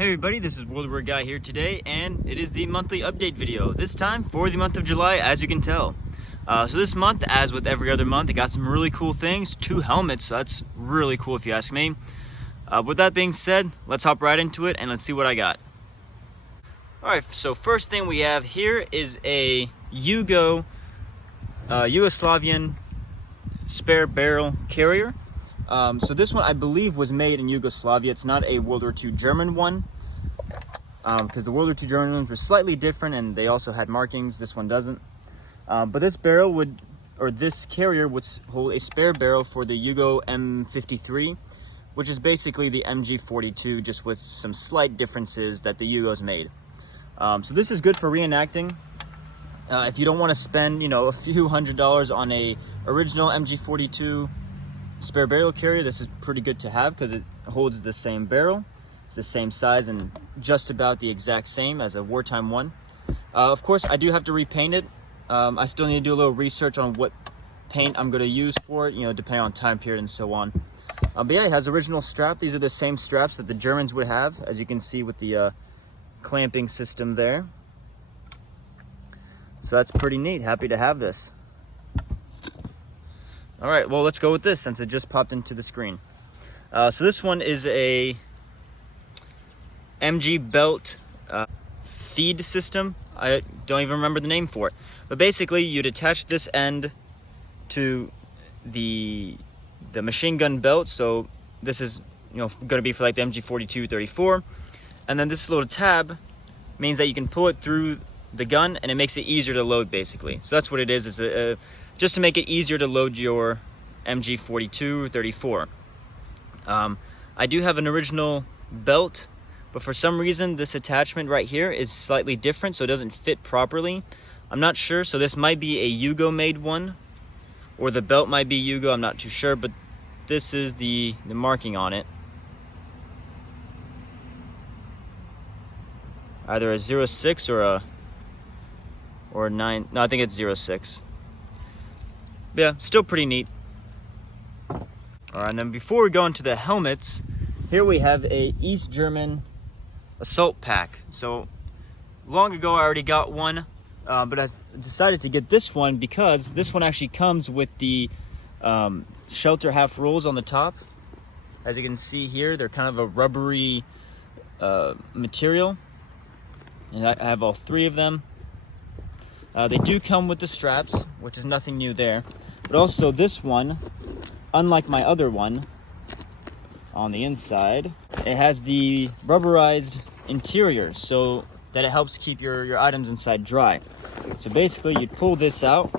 Hey everybody, this is World War Guy here today, and it is the monthly update video, this time for the month of July, as you can tell. So this month, as with every other month, I got some really cool things, 2 helmets, so that's really cool if you ask me. With that being said, let's hop right into it and let's see what I got. Alright, so first thing we have here is a Yugoslavian spare barrel carrier. So this one I believe was made in Yugoslavia. It's not a World War II German one, because the World War II German ones were slightly different and they also had markings. This one doesn't. But this this carrier would hold a spare barrel for the Yugo M53, which is basically the MG42, just with some slight differences that the Yugos made. So this is good for reenacting. If you don't want to spend, a few $100s on a original MG42 spare barrel carrier, this is pretty good to have because it holds the same barrel. It's the same size and just about the exact same as a wartime one. Of course, I do have to repaint it. I still need to do a little research on what paint I'm going to use for it, depending on time period and so on. But yeah, it has original strap. These are the same straps that the Germans would have, as you can see with the clamping system there. So that's pretty neat. Happy to have this. All right, well, let's go with this since it just popped into the screen. So this one is a MG belt feed system. I don't even remember the name for it. But basically, you'd attach this end to the machine gun belt. So this is, going to be for like the MG42-34. And then this little tab means that you can pull it through the gun and it makes it easier to load, basically. So that's what it is. It's just to make it easier to load your MG42-34. I do have an original belt, but for some reason this attachment right here is slightly different, so it doesn't fit properly. I'm not sure, so this might be a Yugo made one, or the belt might be Yugo, I'm not too sure, but this is the marking on it. Either a 06 or a 9, no, I think it's 06. Yeah, still pretty neat. All right, and then before we go into the helmets, here we have a East German assault pack. So long ago I already got one, but I decided to get this one because this one actually comes with the shelter half rolls on the top. As you can see here, they're kind of a rubbery material, and I have all 3 of them. They do come with the straps, which is nothing new there. But also this one, unlike my other one, on the inside, it has the rubberized interior so that it helps keep your items inside dry. So basically, you pull this out.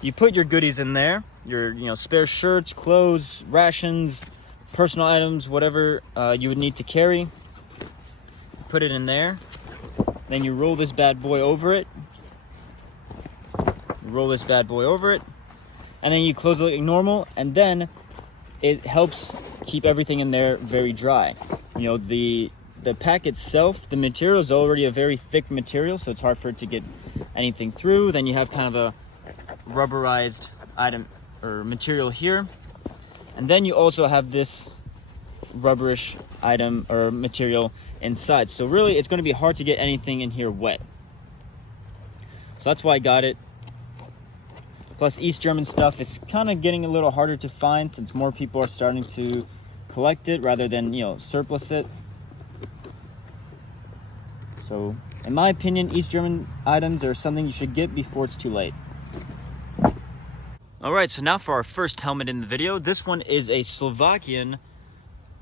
You put your goodies in there, your spare shirts, clothes, rations, personal items, whatever you would need to carry. Put it in there, then you roll this bad boy over it. And then you close it like normal, and then it helps keep everything in there very dry. The pack itself, the material is already a very thick material, so it's hard for it to get anything through. Then you have kind of a rubberized item or material here, and then you also have this rubberish item or material inside. So really, it's going to be hard to get anything in here wet. So that's why I got it. Plus, East German stuff is kind of getting a little harder to find since more people are starting to collect it rather than, surplus it. So, in my opinion, East German items are something you should get before it's too late. Alright, so now for our first helmet in the video. This one is a Slovakian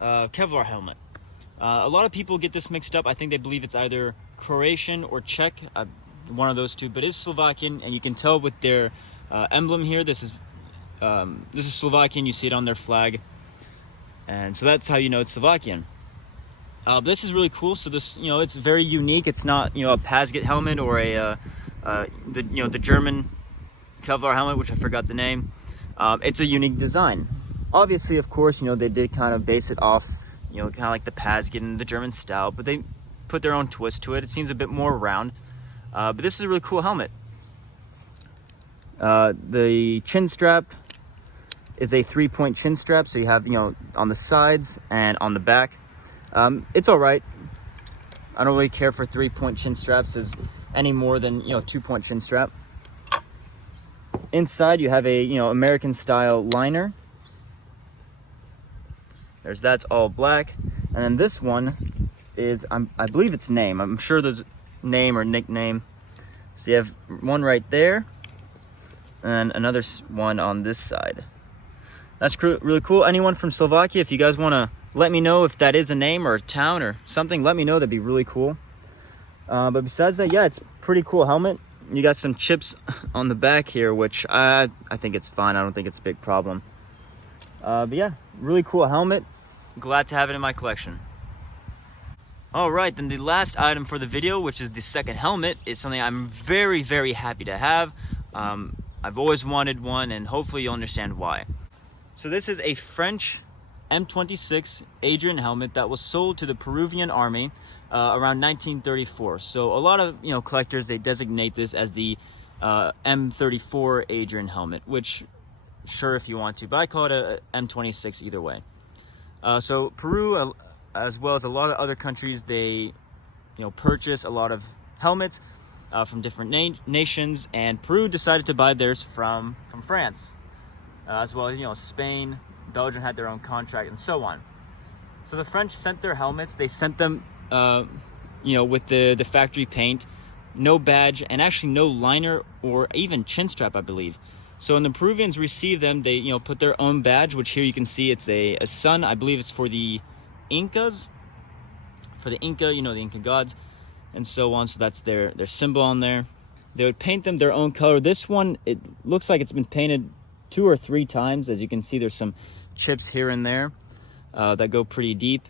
Kevlar helmet. A lot of people get this mixed up. I think they believe it's either Croatian or Czech, one of those two, but it's Slovakian, and you can tell with their emblem here. This is Slovakian. You see it on their flag, and so that's how you know it's Slovakian. This is really cool. So this, it's very unique. It's not, a Pasget helmet or the German Kevlar helmet, which I forgot the name. It's a unique design. Obviously, of course, they did kind of base it off, kind of like the Pasget and the German style, but they put their own twist to it. It seems a bit more round, but this is a really cool helmet. The chin strap is a 3-point chin strap. So you have, you know, on the sides and on the back. It's all right. I don't really care for 3-point chin straps as any more than, you know, 2-point chin strap. Inside you have a, you know, American style liner. There's that's all black. And then this one is, I believe it's name. I'm sure there's name or nickname. So you have one right there and another one on this side. That's really cool. Anyone from Slovakia, if you guys want to let me know if that is a name or a town or something, let me know. That'd be really cool. But besides that, yeah, it's a pretty cool helmet. You got some chips on the back here, which I think it's fine. I don't think it's a big problem. But yeah, really cool helmet. Glad to have it in my collection. All right, then the last item for the video, which is the second helmet, is something I'm very, very happy to have. I've always wanted one, and hopefully you'll understand why. So this is a French M26 Adrian helmet that was sold to the Peruvian army around 1934. So a lot of, you know, collectors, they designate this as the M34 Adrian helmet, which sure if you want to, but I call it a M26 either way. So Peru, as well as a lot of other countries, they, you know, purchase a lot of helmets from different nations, and Peru decided to buy theirs from France, as well as, you know, Spain, Belgium had their own contract, and so on. So the French sent their helmets. They sent them, you know, with the factory paint, no badge, and actually no liner or even chin strap, I believe. So when the Peruvians received them, they, you know, put their own badge, which here you can see it's a sun. I believe it's for the Incas, for the Inca, you know, the Inca gods, and so on. So that's their symbol on there. They would paint them their own color. This one, it looks like it's been painted 2 or 3 times. As you can see, there's some chips here and there that go pretty deep.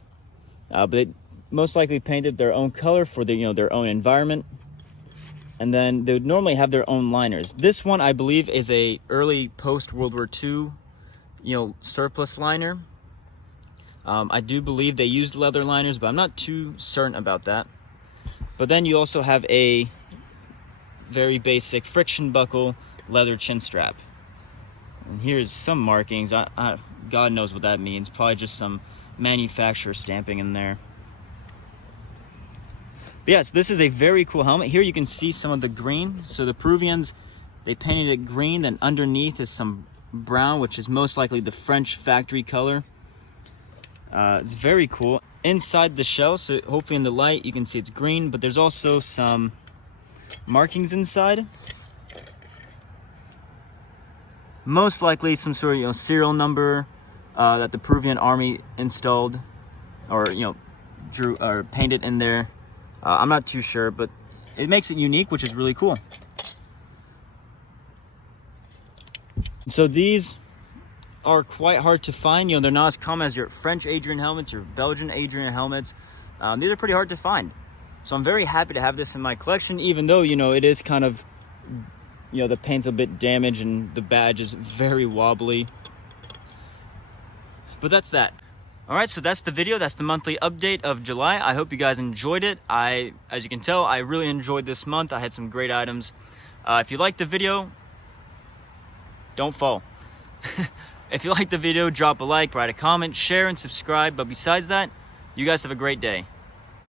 But they most likely painted their own color for the, you know, their own environment. And then they would normally have their own liners. This one, I believe, is a early post-World War II, you know, surplus liner. I do believe they used leather liners, but I'm not too certain about that. But then you also have a very basic friction buckle leather chin strap. And here's some markings. God knows what that means. Probably just some manufacturer stamping in there. But yes, this is a very cool helmet. Here you can see some of the green. So the Peruvians, they painted it green, then underneath is some brown, which is most likely the French factory color. It's very cool. Inside the shell, so hopefully in the light you can see it's green, but there's also some markings inside. Most likely some sort of, you know, serial number that the Peruvian army installed, or, you know, drew or painted in there. I'm not too sure, but it makes it unique, which is really cool. So these are quite hard to find. You know, they're not as common as your French Adrian helmets, your Belgian Adrian helmets. These are pretty hard to find. So I'm very happy to have this in my collection, even though, you know, it is kind of, you know, the paint's a bit damaged and the badge is very wobbly. But that's that. All right, so that's the video. That's the monthly update of July. I hope you guys enjoyed it. As you can tell, I really enjoyed this month. I had some great items. If you liked the video, don't fall. If you liked the video, drop a like, write a comment, share, and subscribe. But besides that, you guys have a great day.